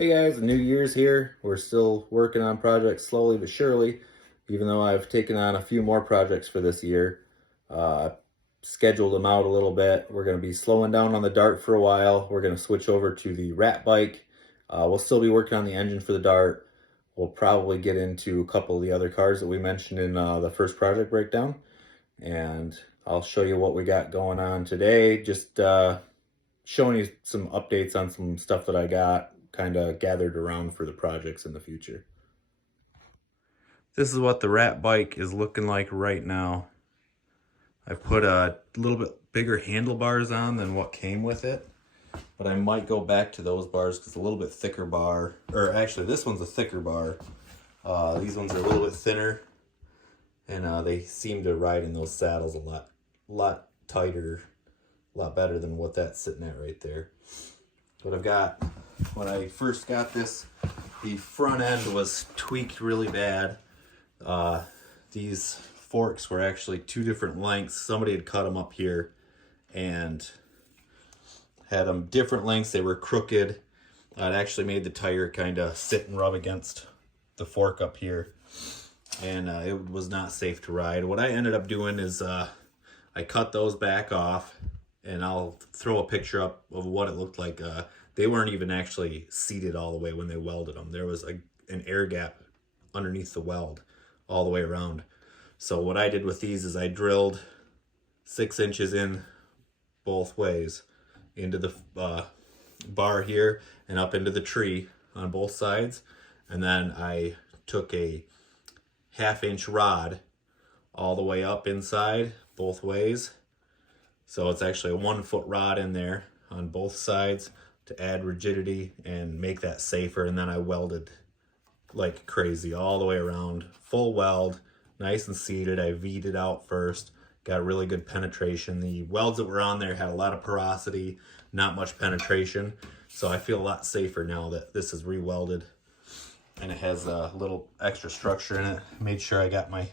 Hey guys, New Year's here. We're still working on projects slowly but surely, even though I've taken on a few more projects for this year. Uh, Scheduled them out a little bit. We're going to be slowing down on the Dart for a while. We're going to switch over to the Rat Bike. We'll still be working on the engine for the Dart. We'll probably get into a couple of the other cars that we mentioned in the first project breakdown. And I'll show you what we got going on today. Just showing you some updates on some stuff that I got kind of gathered around for the projects in the future. This is what the Rat Bike is looking like right now. I put a little bit bigger handlebars on than what came with it, but I might go back to those bars because a little bit thicker bar, or actually this one's a thicker bar. These ones are a little bit thinner, and they seem to ride in those saddles a lot tighter, a lot better than what that's sitting at right there. But I've got, when I first got this, the front end was tweaked really bad. These forks were actually two different lengths. Somebody had cut them up here and had them different lengths. They were crooked. It actually made the tire kind of sit and rub against the fork up here, and it was not safe to ride. What I ended up doing is I cut those back off, and I'll throw a picture up of what it looked like. They weren't even actually seated all the way when they welded them. There was an air gap underneath the weld all the way around. So what I did with these is I drilled 6 inches in both ways into the bar here and up into the tree on both sides. And then I took a 1/2 inch rod all the way up inside both ways. So it's actually a 1 foot rod in there on both sides to add rigidity and make that safer. And then I welded like crazy all the way around, full weld, nice and seated. I V'd it out first, got really good penetration. The welds that were on there had a lot of porosity, not much penetration. So I feel a lot safer now that this is re-welded and it has a little extra structure in it. Made sure I got my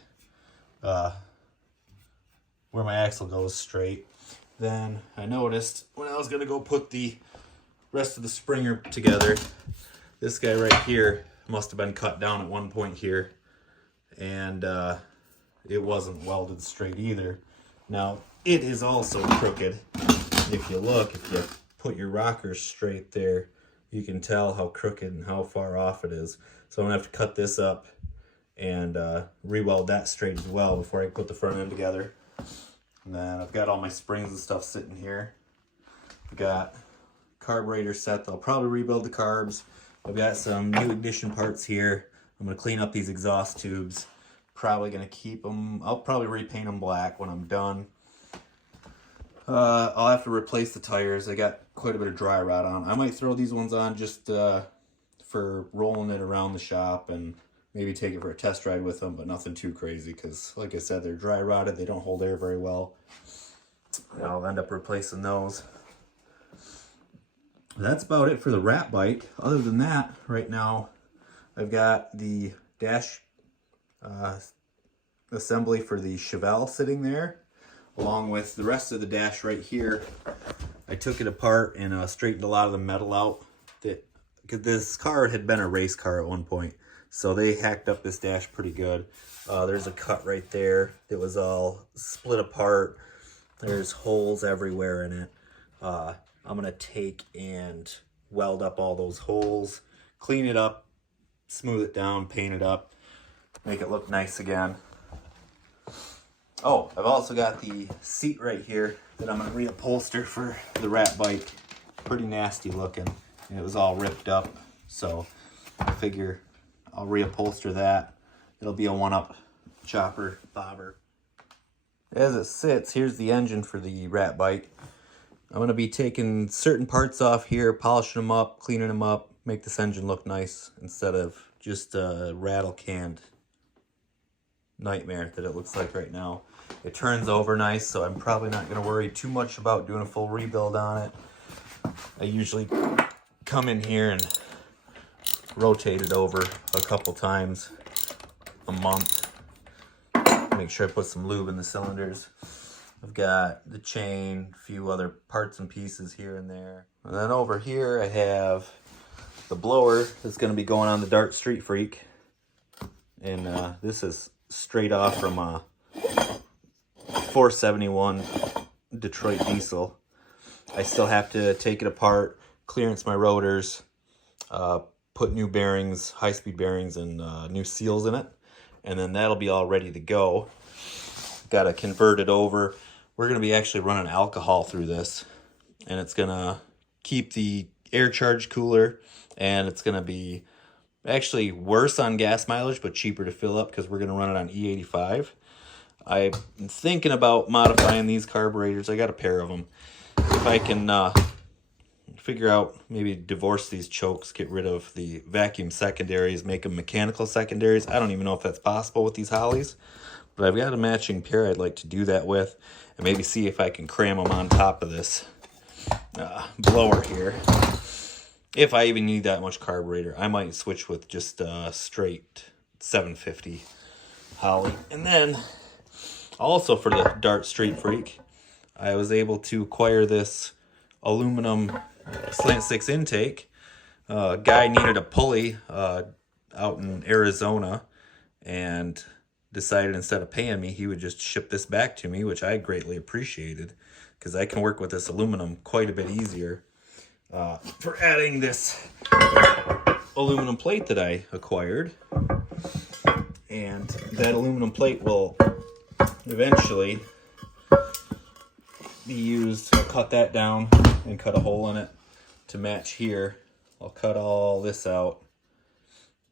where my axle goes straight. Then I noticed when I was gonna go put the rest of the springer together, this guy right here must have been cut down at one point here, and it wasn't welded straight either. Now it is also crooked. If you put your rockers straight there, you can tell how crooked and how far off it is. So I'm gonna have to cut this up and re-weld that straight as well before I put the front end together. And then I've got all my springs and stuff sitting here. I've got carburetor set. I'll probably rebuild the carbs. I've got some new ignition parts here. I'm gonna clean up these exhaust tubes. Probably gonna keep them. I'll probably repaint them black when I'm done. I'll have to replace the tires. I got quite a bit of dry rot on. I might throw these ones on just for rolling it around the shop and maybe take it for a test ride with them, but nothing too crazy because, like I said, they're dry rotted. They don't hold air very well. And I'll end up replacing those. That's about it for the Rat Bike. Other than that, right now, I've got the dash assembly for the Chevelle sitting there, along with the rest of the dash right here. I took it apart and straightened a lot of the metal out. Because this car had been a race car at one point, so they hacked up this dash pretty good. There's a cut right there that was all split apart. There's holes everywhere in it. I'm gonna take and weld up all those holes, clean it up, smooth it down, paint it up, make it look nice again. Oh, I've also got the seat right here that I'm gonna reupholster for the Rat Bike. Pretty nasty looking. It was all ripped up, so I figure I'll reupholster that. It'll be a one-up chopper bobber. As it sits, here's the engine for the Rat Bike. I'm gonna be taking certain parts off here, polishing them up, cleaning them up, make this engine look nice instead of just a rattle-canned nightmare that it looks like right now. It turns over nice, so I'm probably not gonna worry too much about doing a full rebuild on it. I usually come in here and rotate it over a couple times a month. Make sure I put some lube in the cylinders. I've got the chain, a few other parts and pieces here and there. And then over here I have The blower is going to be going on the Dart Street Freak. And this is straight off from a 471 Detroit diesel. I still have to take it apart, clearance my rotors, put new bearings, high-speed bearings, and new seals in it. And then that'll be all ready to go. Got to convert it over. We're going to be actually running alcohol through this. And it's going to keep the air charge cooler. And it's going to be actually worse on gas mileage, but cheaper to fill up because we're going to run it on E85. I'm thinking about modifying these carburetors. I got a pair of them. If I can figure out, maybe divorce these chokes, get rid of the vacuum secondaries, make them mechanical secondaries. I don't even know if that's possible with these Holleys, but I've got a matching pair I'd like to do that with, and maybe see if I can cram them on top of this blower here. If I even need that much carburetor, I might switch with just straight 750 Holley. And then also for the Dart Street Freak, I was able to acquire this aluminum slant 6 intake. Guy needed a pulley out in Arizona and decided instead of paying me, he would just ship this back to me, which I greatly appreciated because I can work with this aluminum quite a bit easier. For adding this aluminum plate that I acquired. And that aluminum plate will eventually be used. I'll cut that down and cut a hole in it to match here. I'll cut all this out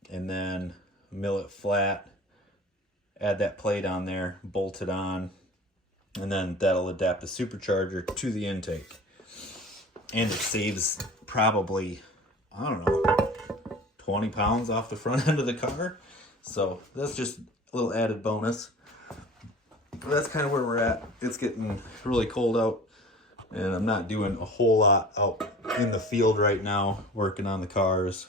and then mill it flat, add that plate on there, bolt it on, and then that'll adapt the supercharger to the intake. And it saves probably, I don't know, 20 pounds off the front end of the car. So that's just a little added bonus. But that's kind of where we're at. It's getting really cold out, and I'm not doing a whole lot out in the field right now working on the cars.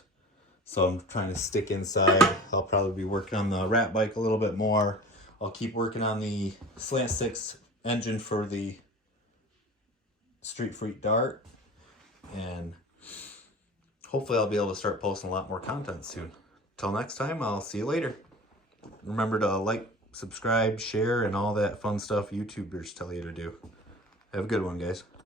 So I'm trying to stick inside. I'll probably be working on the rat bike a little bit more. I'll keep working on the Slant 6 engine for the Street Freak Dart. And hopefully I'll be able to start posting a lot more content soon. Till next time, I'll see you later. Remember to like, subscribe, share, and all that fun stuff YouTubers tell you to do. Have a good one, guys.